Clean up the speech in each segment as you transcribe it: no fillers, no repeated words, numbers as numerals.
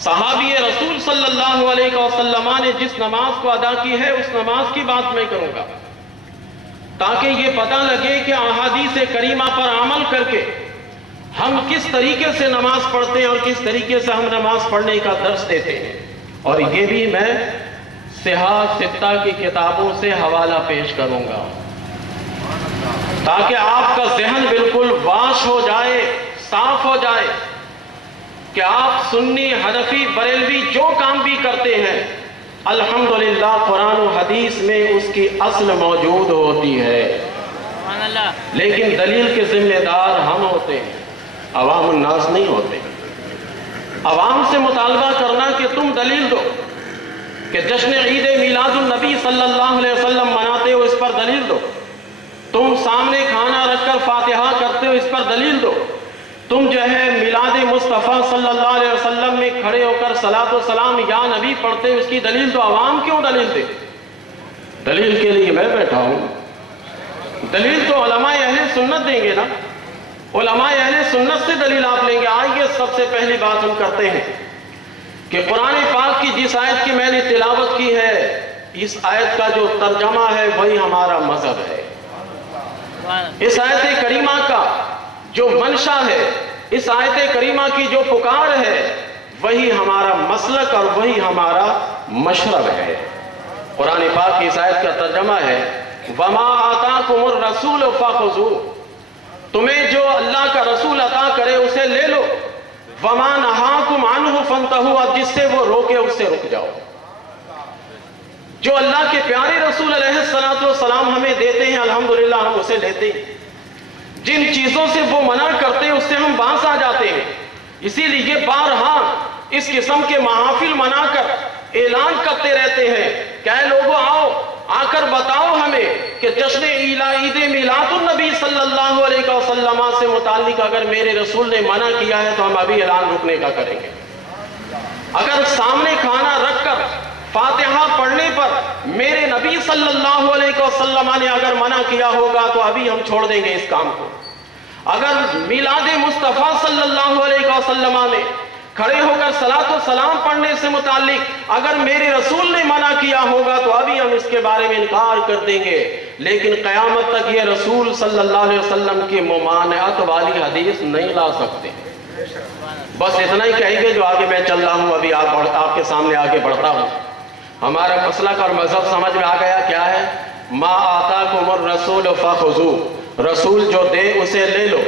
صحابی رسول صلی اللہ علیہ وسلم نے جس نماز کو ادا کی ہے اس نماز کی بات میں کروں گا، تاکہ یہ پتہ لگے کہ احادیث کریمہ پر عمل کر کے ہم کس طریقے سے نماز پڑھتے ہیں اور کس طریقے سے ہم نماز پڑھنے کا درس دیتے ہیں۔ اور یہ بھی میں صحاح ستہ کی کتابوں سے حوالہ پیش کروں گا، تاکہ آپ کا ذہن بالکل واش ہو جائے، صاف ہو جائے کہ آپ سنی، حنفی، بریلوی جو کام بھی کرتے ہیں الحمدللہ قرآن و حدیث میں اس کی اصل موجود ہوتی ہے، لیکن دلیل کے ذمہ دار ہم ہوتے ہیں، عوام الناس نہیں ہوتے۔ عوام سے مطالبہ کرنا کہ تم دلیل دو، کہ جشن عید میلاد النبی صلی اللہ علیہ وسلم مناتے ہو، اس پر دلیل دو۔ تم سامنے کھانا رکھ کر فاتحہ کرتے ہو، اس پر دلیل دو۔ تم جو ہے میلاد مصطفیٰ صلی اللہ علیہ وسلم میں کھڑے ہو کر صلاۃ و سلام یا نبی پڑھتے ہو، اس کی دلیل دو۔ عوام کیوں دلیل دے؟ دلیل کے لیے میں بیٹھا ہوں، دلیل تو علماء اہل سنت دیں گے نا، علماء اہل سنت سے دلیل آپ لیں گے۔ آئیے سب سے پہلی بات ہم کرتے ہیں کہ قرآن پاک کی جس آیت کی میں نے تلاوت کی ہے، اس آیت کا جو ترجمہ ہے وہی ہمارا مذہب ہے۔ اس آیت کریمہ کا جو منشا ہے، اس آیت کریمہ کی جو پکار ہے، وہی ہمارا مسلک اور وہی ہمارا مشرب ہے۔ قرآن پاک کی اس آیت کا ترجمہ ہے وَمَا آتَاكُمُ الرَّسُولُ فَخُذُوهُ، تمہیں جو اللہ کا رسول عطا کرے اسے لے لو، وَمَا نَهَاكُمْ عَنْهُ فَانْتَهُوا، اب جس سے وہ روکے اس سے رک جاؤ۔ جو اللہ کے پیارے رسول علیہ السلام ہمیں دیتے ہیں الحمدللہ ہم اسے لیتے ہیں، جن چیزوں سے وہ منع کرتے ہیں اس سے ہم باز آ جاتے ہیں۔ اسی لیے بارہا اس قسم کے محافل منا کر اعلان کرتے رہتے ہیں کہ اے لوگوں آؤ، آ کر بتاؤ ہمیں کہ جشن عید میلاد النبی صلی اللہ علیہ وسلم سے متعلق اگر میرے رسول نے منع کیا ہے تو ہم ابھی اعلان رکنے کا کریں گے۔ اگر سامنے کھانا رکھ کر فاتحہ پڑھنے پر میرے نبی صلی اللہ علیہ وسلم نے اگر منع کیا ہوگا تو ابھی ہم چھوڑ دیں گے اس کام کو۔ اگر میلاد مصطفیٰ صلی اللہ علیہ وسلم میں کھڑے ہو کر صلاۃ و سلام پڑھنے سے متعلق اگر میرے رسول نے منع کیا ہوگا تو ابھی ہم اس کے بارے میں انکار کر دیں گے، لیکن قیامت تک یہ رسول صلی اللہ علیہ وسلم کی ممانعت والی حدیث نہیں لا سکتے۔ بس اتنا ہی کہیں گے جو آگے میں چل رہا ہوں، ابھی آپ کے سامنے آگے بڑھتا ہوں۔ ہمارا مسلک اور مذہب سمجھ میں آ گیا کیا ہے؟ ما آتاکم الرسول فخذوہ، رسول جو دے اسے لے لو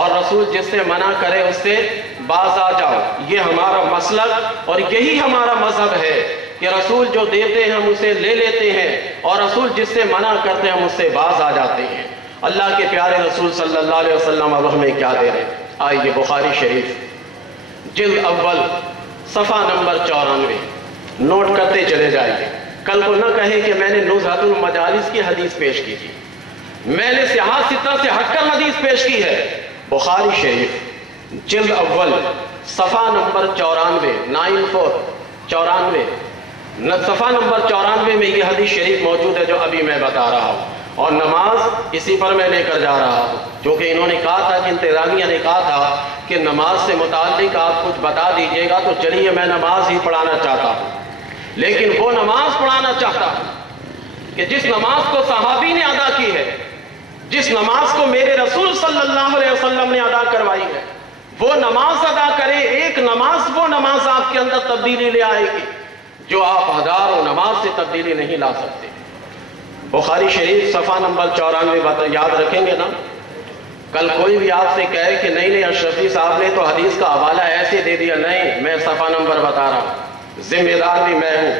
اور رسول جس سے منع کرے اس سے باز آ جاؤ۔ یہ ہمارا مسلک اور یہی ہمارا مذہب ہے کہ رسول جو دیتے ہیں ہم اسے لے لیتے ہیں اور رسول جس سے منع کرتے ہیں ہم اس سے باز آ جاتے ہیں۔ اللہ کے پیارے رسول صلی اللہ علیہ وسلم اب ہمیں کیا دے رہے ہیں؟ آئیے بخاری شریف جلد اول صفحہ نمبر 94 نوٹ کرتے چلے جائیے۔ کل کو نہ کہے کہ میں نے نزہۃ المجالس کی حدیث پیش کی تھی، میں نے صحاح ستہ سے ہٹ کر حدیث پیش کی ہے۔ بخاری شریف جلد اول صفحہ نمبر 94 94 صفحہ نمبر 94 میں یہ حدیث شریف موجود ہے جو ابھی میں بتا رہا ہوں، اور نماز اسی پر میں لے کر جا رہا ہوں، کیونکہ انہوں نے کہا تھا کہ انتظامیہ نے کہا تھا کہ نماز سے متعلق آپ کچھ بتا دیجئے گا، تو چلیے میں نماز ہی پڑھانا چاہتا ہوں، لیکن وہ نماز پڑھانا چاہتا ہوں کہ جس نماز کو صحابی نے ادا کی ہے، جس نماز کو میرے رسول صلی اللہ علیہ وسلم نے ادا کروائی ہے، وہ نماز ادا کرے۔ ایک نماز وہ نماز آپ کے اندر تبدیلی لے آئے گی جو آپ ہزاروں نماز سے تبدیلی نہیں لا سکتے۔ بخاری شریف صفحہ نمبر 94 یاد رکھیں گے نا؟ کل کوئی بھی آپ سے کہے کہ نہیں اشرفی صاحب نے تو حدیث کا حوالہ ایسے دے دیا، نہیں، میں صفحہ نمبر بتا رہا ہوں، ذمہ دار بھی میں ہوں۔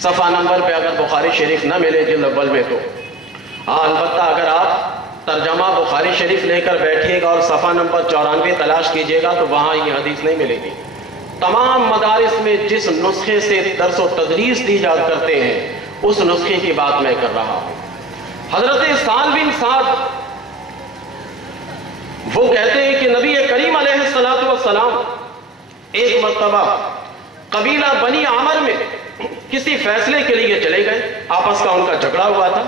صفحہ نمبر پہ اگر بخاری شریف نہ ملے جلد اول میں تو ہاں، البتہ اگر آپ ترجمہ بخاری شریف لے کر بیٹھیے گا اور صفحہ نمبر 94 تلاش کیجئے گا تو وہاں یہ حدیث نہیں ملے گی۔ تمام مدارس میں جس نسخے سے درس و تدریس دی جایا کرتے ہیں اس نسخے کی بات میں کر رہا ہوں۔ حضرت سعد بن سعد وہ کہتے ہیں کہ نبی کریم علیہ السلام ایک مرتبہ قبیلہ بنی عامر میں کسی فیصلے کے لیے چلے گئے، آپس کا ان کا جھگڑا ہوا تھا،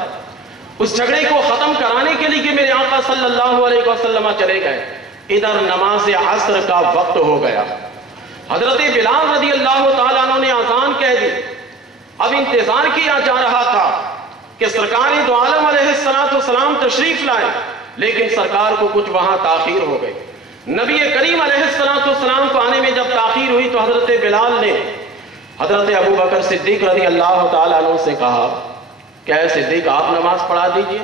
اس جھگڑے کو ختم کرانے کے لیے میرے آقا صلی اللہ علیہ وسلم چلے گئے۔ ادھر نماز عصر کا وقت ہو گیا، حضرت بلال رضی اللہ تعالیٰ عنہ نے اذان کہہ دی. اب انتظار کیا جا رہا تھا کہ سرکار دو عالم علیہ السلام تشریف لائے، لیکن سرکار کو کچھ وہاں تاخیر ہو گئی. نبی کریم علیہ السلام کو آنے میں جب تاخیر ہوئی تو حضرت بلال نے حضرت ابو بکر صدیق رضی اللہ تعالیٰ عنہ سے کہا کہ اے صدیق آپ نماز پڑھا دیجئے.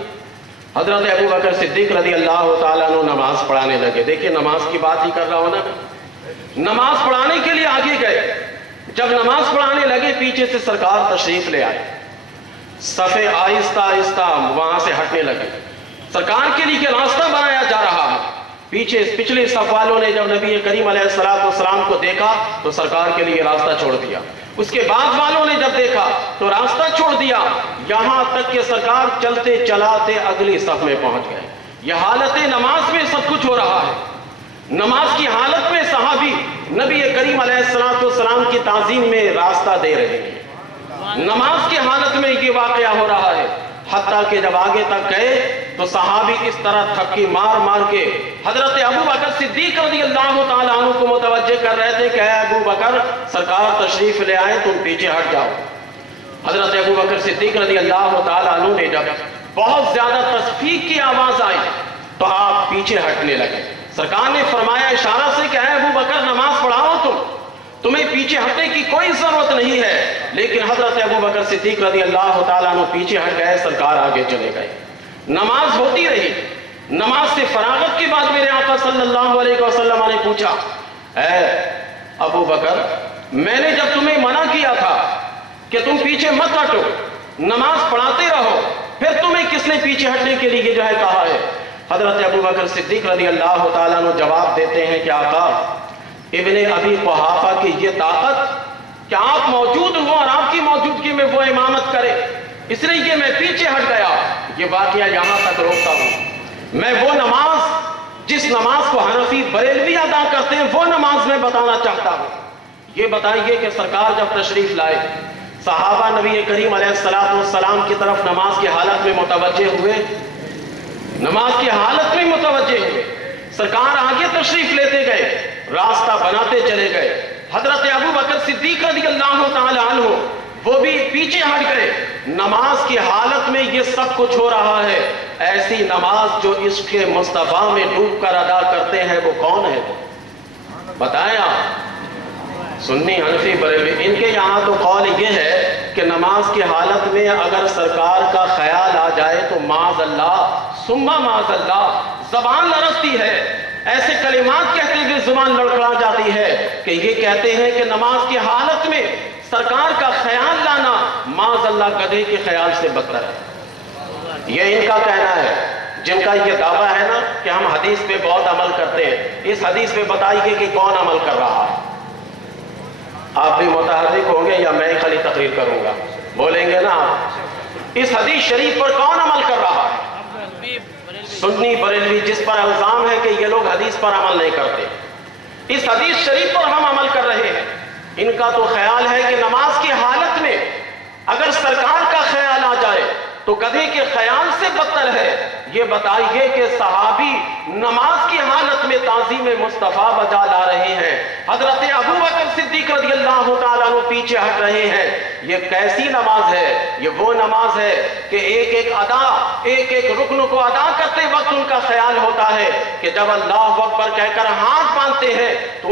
حضرت ابو بکر صدیق رضی اللہ تعالیٰ عنہ نماز پڑھانے لگے. دیکھیں نماز کی بات ہی کر رہا ہوں نا. نماز پڑھانے کے لیے آگے گئے. جب نماز پڑھانے لگے پیچھے سے سرکار تشریف لے آئے. صفے آہستہ آہستہ وہاں سے ہٹنے لگے. سرکار کے لیے راستہ بنایا جا رہا ہے. پچھلے صف والوں نے جب نبی کریم علیہ السلام کو دیکھا تو سرکار کے لیے راستہ چھوڑ دیا. اس کے بعد والوں نے جب دیکھا تو راستہ چھوڑ دیا، یہاں تک کہ سرکار چلتے چلاتے اگلی صف میں پہنچ گئے. یہ حالت نماز میں سب کچھ ہو رہا ہے. نماز کی حالت میں صحابی نبی کریم علیہ السلام کی تعظیم میں راستہ دے رہے ہیں. نماز کی حالت میں یہ واقعہ ہو رہا ہے. حتیٰ کہ جب آگے تک گئے تو صحابی اس طرح تھپکی مار مار کے حضرت ابو بکر صدیق رضی اللہ تعالیٰ عنہ کو متوجہ کر رہے تھے کہ اے ابو بکر سرکار تشریف لے آئے، تم پیچھے ہٹ جاؤ. حضرت ابو بکر صدیق رضی اللہ تعالیٰ عنہ نے جب بہت زیادہ تصفیق کی آواز آئی تو آپ پیچھے ہٹنے لگے. سرکار نے فرمایا اشارہ سے کہ اے ابو بکر نماز پڑھاؤ، تمہیں پیچھے ہٹنے کی کوئی ضرورت نہیں ہے. لیکن حضرت ابو بکر صدیق رضی اللہ تعالیٰ عنہ پیچھے ہٹ گئے، سرکار آگے چلے گئے. نماز ہوتی رہی. نماز سے فراغت کے بعد میرے آقا صلی اللہ علیہ وسلم نے پوچھا اے ابو بکر میں نے جب تمہیں منع کیا تھا کہ تم پیچھے مت ہٹو، نماز پڑھاتے رہو، پھر تمہیں کس نے پیچھے ہٹنے کے لیے جو ہے کہا ہے؟ حضرت ابو بکر صدیق رضی اللہ تعالیٰ عنہ جواب دیتے ہیں کہ آقا ابن ابی قحافہ کی یہ طاقت کہ آپ موجود ہوں اور آپ کی موجودگی میں وہ امامت کرے، اس لیے میں پیچھے ہٹ گیا. یہ واقعہ یہاں تک روکتا ہوں. میں وہ نماز جس نماز کو حنفی بریلوی ادا کرتے ہیں وہ نماز میں بتانا چاہتا ہوں. یہ بتائیے کہ سرکار جب تشریف لائے صحابہ نبی کریم علیہ السلام کی طرف نماز کی حالت میں متوجہ ہوئے. نماز کی حالت میں متوجہ ہوئے. سرکار آگے تشریف لیتے گئے، راستہ بناتے چلے گئے. حضرت ابو بکر صدیق رضی اللہ تعالی عنہ وہ بھی پیچھے ہٹ گئے. نماز کی حالت میں یہ سب کچھ ہو رہا ہے. ایسی نماز جو عشق مصطفیٰ میں ڈوب کر ادا کرتے ہیں وہ کون ہے؟ بتائیں آپ. سنی حنفی بریلوی ان کے یہاں تو قول یہ ہے کہ نماز کی حالت میں اگر سرکار کا خیال آ جائے تو معاذ اللہ ثم معاذ اللہ زبان لرزتی ہے. ایسے کلمات کہتے ہوئے زبان لڑکھڑا جاتی ہے کہ یہ کہتے ہیں کہ نماز کی حالت میں سرکار کا خیال لانا معاذ اللہ گدھے کے خیال سے بدتر ہے. یہ ان کا کہنا ہے. جن کا یہ دعویٰ ہے نا کہ ہم حدیث پہ بہت عمل کرتے ہیں، اس حدیث پہ بتائیے کہ کون عمل کر رہا ہے؟ آپ بھی متحرک ہوں گے یا میں ہی خالی تقریر کروں گا؟ بولیں گے نا آپ. اس حدیث شریف پر کون عمل کر رہا ہے؟ سنی بریلوی جس پر الزام ہے کہ یہ لوگ حدیث پر عمل نہیں کرتے. اس حدیث شریف پر ہم عمل کر رہے ہیں. ان کا تو خیال ہے کہ نماز کی حالت میں اگر سرکار کا خیال آ جائے تو گدھے کے خیال سے بدتر ہے. یہ بتائیے کہ صحابی نماز کی حالت میں تعظیم مصطفیٰ بجا لا رہے ہیں، حضرت ابو بکر صدیق رضی اللہ تعالیٰ عنہ پیچھے ہٹ رہے ہیں. یہ کیسی نماز ہے؟ یہ وہ نماز ہے کہ ایک ایک ادا، ایک ایک رکن کو ادا کرتے وقت ان کا خیال ہوتا ہے کہ جب اللہ اکبر کہہ کر ہاتھ باندھتے ہیں تو